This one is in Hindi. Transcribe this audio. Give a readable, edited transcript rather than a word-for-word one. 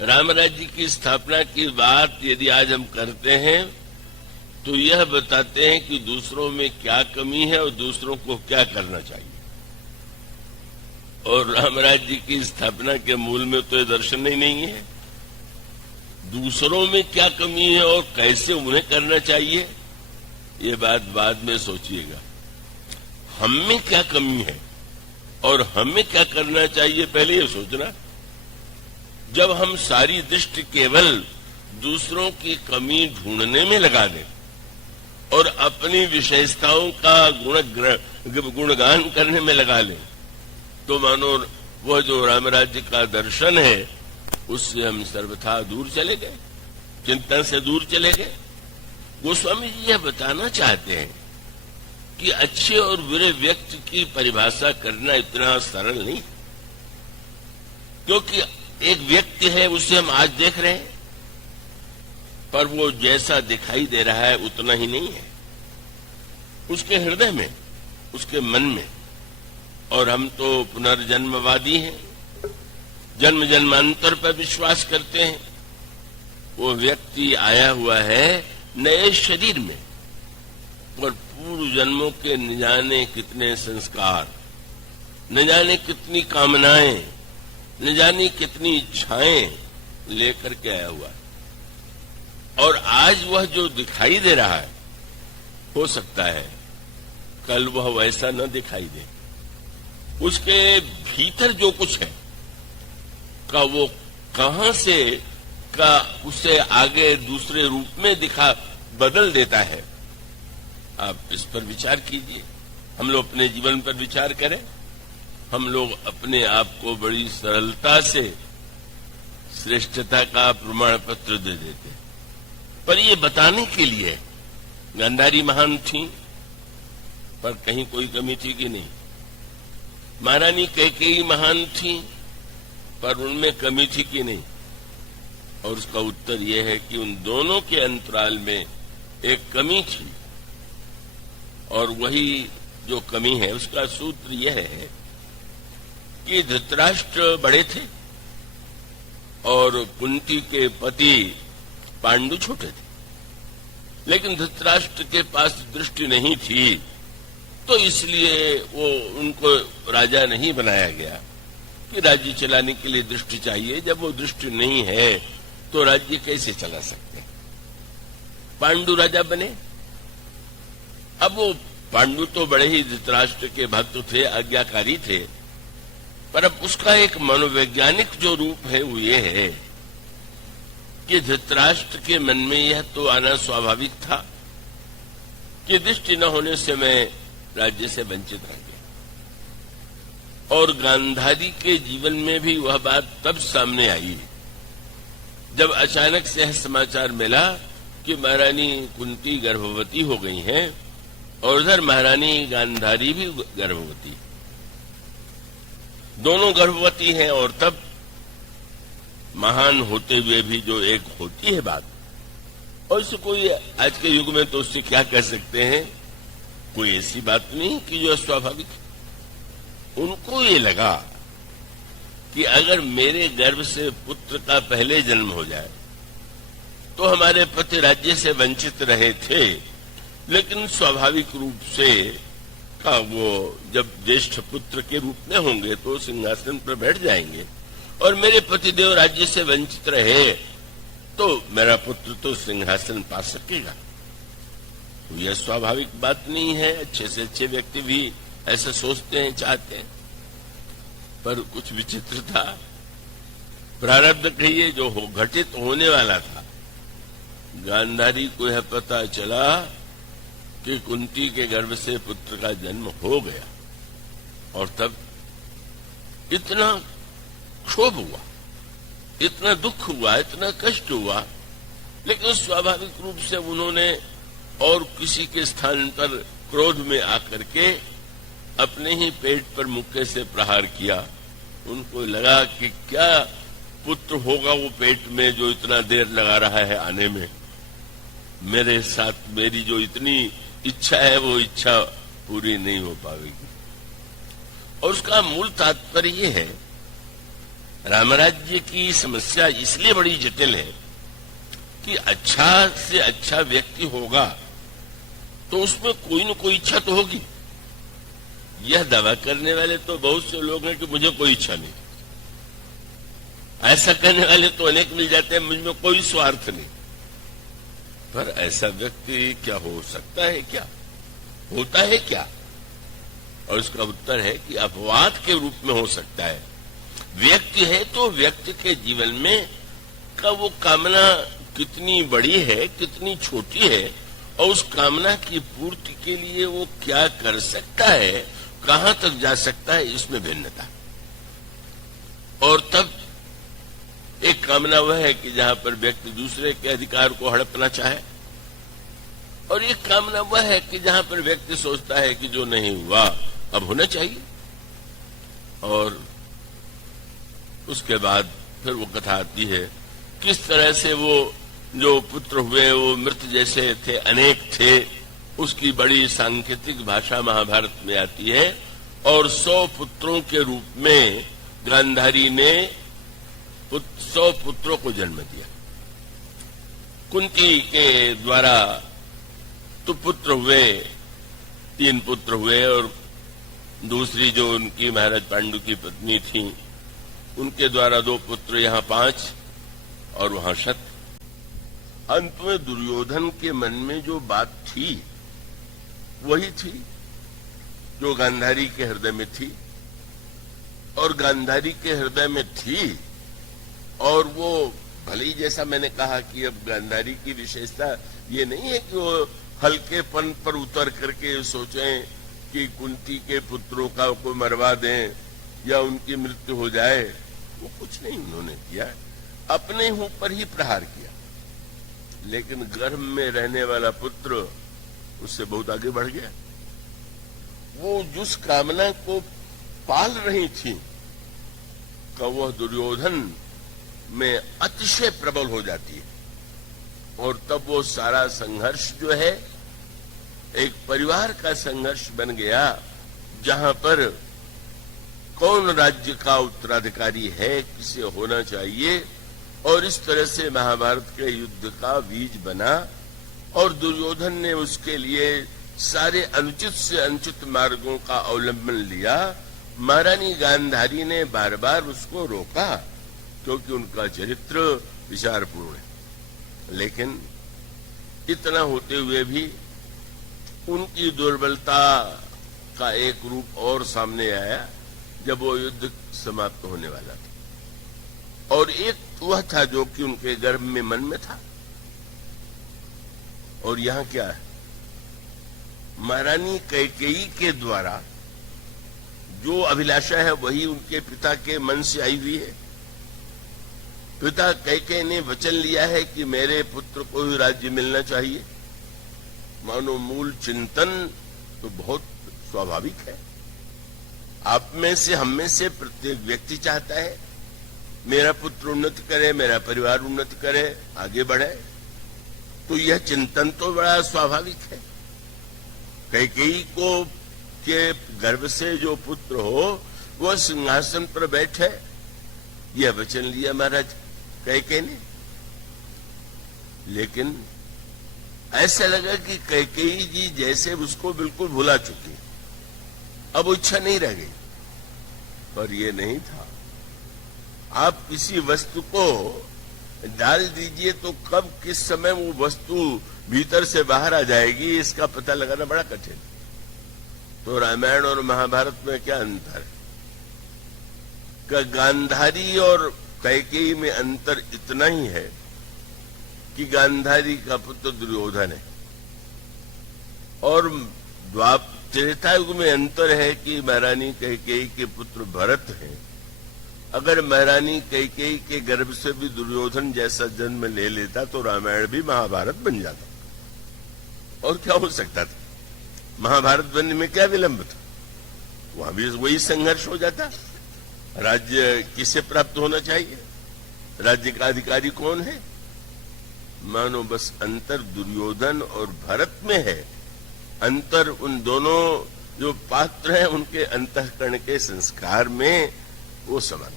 राम राज्य की स्थापना की बात यदि आज हम करते हैं तो यह बताते हैं कि दूसरों में क्या कमी है और दूसरों को क्या करना चाहिए। और राम राज्य की स्थापना के मूल में तो ये दर्शन ही नहीं है। दूसरों में क्या कमी है और कैसे उन्हें करना चाहिए, ये बात बाद में सोचिएगा। हम में क्या कमी है और हमें क्या करना चाहिए, पहले ये सोचना। जब हम सारी दृष्टि केवल दूसरों की कमी ढूंढने में लगा दें और अपनी विशेषताओं का गुणगान करने में लगा लें, तो मानो वह जो राम राज्य का दर्शन है उससे हम सर्वथा दूर चले गए, चिंतन से दूर चले गए। गोस्वामी जी यह बताना चाहते हैं कि अच्छे और बुरे व्यक्ति की परिभाषा करना इतना सरल नहीं, क्योंकि एक व्यक्ति है उसे हम आज देख रहे हैं, पर वो जैसा दिखाई दे रहा है उतना ही नहीं है उसके हृदय में, उसके मन में। और हम तो पुनर्जन्मवादी हैं, जन्म जन्मांतर पर विश्वास करते हैं। वो व्यक्ति आया हुआ है नए शरीर में, और पूर्व जन्मों के न जाने कितने संस्कार, न जाने कितनी कामनाएं, न जाने कितनी इच्छाएं लेकर के आया हुआ है। और आज वह जो दिखाई दे रहा है, हो सकता है कल वह वैसा न दिखाई दे। उसके भीतर जो कुछ है का वो कहां से का उसे आगे दूसरे रूप में बदल देता है। आप इस पर विचार कीजिए। हम लोग अपने जीवन पर विचार करें। हम लोग अपने आप को बड़ी सरलता से श्रेष्ठता का प्रमाण पत्र दे देते, पर ये बताने के लिए गांधारी महान थी, पर कहीं कोई कमी थी कि नहीं। महारानी कैकेयी महान थी, पर उनमें कमी थी कि नहीं। और उसका उत्तर यह है कि उन दोनों के अंतराल में एक कमी थी, और वही जो कमी है उसका सूत्र यह है कि धृतराष्ट्र बड़े थे और कुंती के पति पांडु छोटे थे, लेकिन धृतराष्ट्र के पास दृष्टि नहीं थी, तो इसलिए वो उनको राजा नहीं बनाया गया कि राज्य चलाने के लिए दृष्टि चाहिए। जब वो दृष्टि नहीं है तो राज्य कैसे चला सकते। पांडु राजा बने। अब वो पांडु तो बड़े ही धृतराष्ट्र के भक्त थे, आज्ञाकारी थे, पर अब उसका एक मनोवैज्ञानिक जो रूप है वो ये है कि धृतराष्ट्र के मन में यह तो आना स्वाभाविक था कि दृष्टि न होने से मैं राज्य से वंचित रह गया। और गांधारी के जीवन में भी वह बात तब सामने आई जब अचानक से यह समाचार मिला कि महारानी कुंती गर्भवती हो गई हैं और उधर महारानी गांधारी भी गर्भवती, दोनों गर्भवती हैं। और तब महान होते हुए भी जो एक होती है बात, और इससे कोई आज के युग में तो उससे क्या कह सकते हैं, कोई ऐसी बात नहीं कि जो स्वाभाविक। उनको ये लगा कि अगर मेरे गर्भ से पुत्र का पहले जन्म हो जाए तो हमारे पति राज्य से वंचित रहे थे, लेकिन स्वाभाविक रूप से का वो जब ज्येष्ठ पुत्र के रूप में होंगे तो सिंहासन पर बैठ जाएंगे, और मेरे पतिदेव राज्य से वंचित रहे तो मेरा पुत्र तो सिंहासन पा सकेगा। तो यह स्वाभाविक बात नहीं है। अच्छे से अच्छे व्यक्ति भी ऐसा सोचते हैं, चाहते हैं, पर कुछ विचित्र था। प्रारब्ध कहिए जो घटित होने वाला था। गांधारी को यह पता चला कि कुंती के गर्भ से पुत्र का जन्म हो गया, और तब इतना क्षोभ हुआ, इतना दुख हुआ, इतना कष्ट हुआ, लेकिन स्वाभाविक रूप से उन्होंने और किसी के स्थान पर क्रोध में आकर के अपने ही पेट पर मुक्के से प्रहार किया। उनको लगा कि क्या पुत्र होगा वो पेट में जो इतना देर लगा रहा है आने में, मेरे साथ मेरी जो इतनी इच्छा है वो इच्छा पूरी नहीं हो पाएगी। और उसका मूल तात्पर्य ये है रामराज्य की समस्या इसलिए बड़ी जटिल है कि अच्छा से अच्छा व्यक्ति होगा तो उसमें कोई न कोई इच्छा तो होगी। यह दावा करने वाले तो बहुत से लोग हैं कि मुझे कोई इच्छा नहीं, ऐसा कहने वाले तो अनेक मिल जाते हैं, मुझ में कोई स्वार्थ नहीं। पर ऐसा व्यक्ति क्या हो सकता है, क्या होता है क्या? और इसका उत्तर है कि अपवाद के रूप में हो सकता है। व्यक्ति है तो व्यक्ति के जीवन में का वो कामना कितनी बड़ी है, कितनी छोटी है, और उस कामना की पूर्ति के लिए वो क्या कर सकता है, कहां तक जा सकता है, इसमें भिन्नता। और तब एक कामना वह है कि जहां पर व्यक्ति दूसरे के अधिकार को हड़पना चाहे, और एक कामना वह है कि जहां पर व्यक्ति सोचता है कि जो नहीं हुआ अब होना चाहिए। और उसके बाद फिर वो कथा आती है किस तरह से वो जो पुत्र हुए वो मृत जैसे थे, अनेक थे। उसकी बड़ी सांकेतिक भाषा महाभारत में आती है। और 100 पुत्रों के रूप में गांधारी ने 100 पुत्रों को जन्म दिया। कुंती के द्वारा तो पुत्र हुए, 3 पुत्र हुए, और दूसरी जो उनकी महाराज पांडु की पत्नी थी उनके द्वारा 2 पुत्र, यहां 5 और वहां 7। अंत में दुर्योधन के मन में जो बात थी वही थी जो गांधारी के हृदय में थी, और गांधारी के हृदय में थी। और वो भले ही, जैसा मैंने कहा कि अब गांधारी की विशेषता ये नहीं है कि वो हल्केपन पर उतर करके सोचें कि कुंती के पुत्रों का को मरवा दें या उनकी मृत्यु हो जाए। वो कुछ नहीं उन्होंने किया, अपने ऊपर ही प्रहार किया। लेकिन गर्भ में रहने वाला पुत्र उससे बहुत आगे बढ़ गया। वो जिस कामना को पाल रही थी का वह दुर्योधन में अतिशय प्रबल हो जाती है। और तब वो सारा संघर्ष जो है एक परिवार का संघर्ष बन गया, जहां पर कौन राज्य का उत्तराधिकारी है, किसे होना चाहिए, और इस तरह से महाभारत के युद्ध का बीज बना। और दुर्योधन ने उसके लिए सारे अनुचित से अनुचित मार्गों का अवलंबन लिया। महारानी गांधारी ने बार बार उसको रोका क्योंकि उनका चरित्र विचारपूर्ण है। लेकिन इतना होते हुए भी उनकी दुर्बलता का एक रूप और सामने आया जब वो युद्ध समाप्त होने वाला था। और एक वह था जो कि उनके गर्भ में मन में था। और यहां क्या है, महारानी कैकेयी के द्वारा जो अभिलाषा है वही उनके पिता के मन से आई हुई है। पिता कैकेयी ने वचन लिया है कि मेरे पुत्र को ही राज्य मिलना चाहिए। मानो मूल चिंतन तो बहुत स्वाभाविक है। आप में से, हम में से प्रत्येक व्यक्ति चाहता है मेरा पुत्र उन्नति करे, मेरा परिवार उन्नति करे, आगे बढ़े। तो यह चिंतन तो बड़ा स्वाभाविक है। कैकेयी को के गर्भ से जो पुत्र हो वह सिंहासन पर बैठे, यह वचन लिया महाराज कैकेयी ने। लेकिन ऐसा लगा कि कैकेयी जी जैसे उसको बिल्कुल भुला चुकी, अब इच्छा नहीं रह गई। पर यह नहीं था। आप किसी वस्तु को डाल दीजिए तो कब किस समय वो वस्तु भीतर से बाहर आ जाएगी इसका पता लगाना बड़ा कठिन। तो रामायण और महाभारत में क्या अंतर है? गांधारी और कैकेयी में अंतर इतना ही है कि गांधारी का पुत्र दुर्योधन है, और त्रेता युग में अंतर है कि महारानी कैकेयी के पुत्र भरत हैं। अगर महारानी कैकेयी के गर्भ से भी दुर्योधन जैसा जन्म ले लेता तो रामायण भी महाभारत बन जाता। और क्या हो सकता था? महाभारत बनने में क्या विलंब था? वहां भी वही संघर्ष हो जाता। राज्य किसे प्राप्त होना चाहिए, राज्य का अधिकारी कौन है? मानो बस अंतर दुर्योधन और भरत में है। अंतर उन दोनों जो पात्र हैं उनके अंतःकरण के संस्कार में वो समान।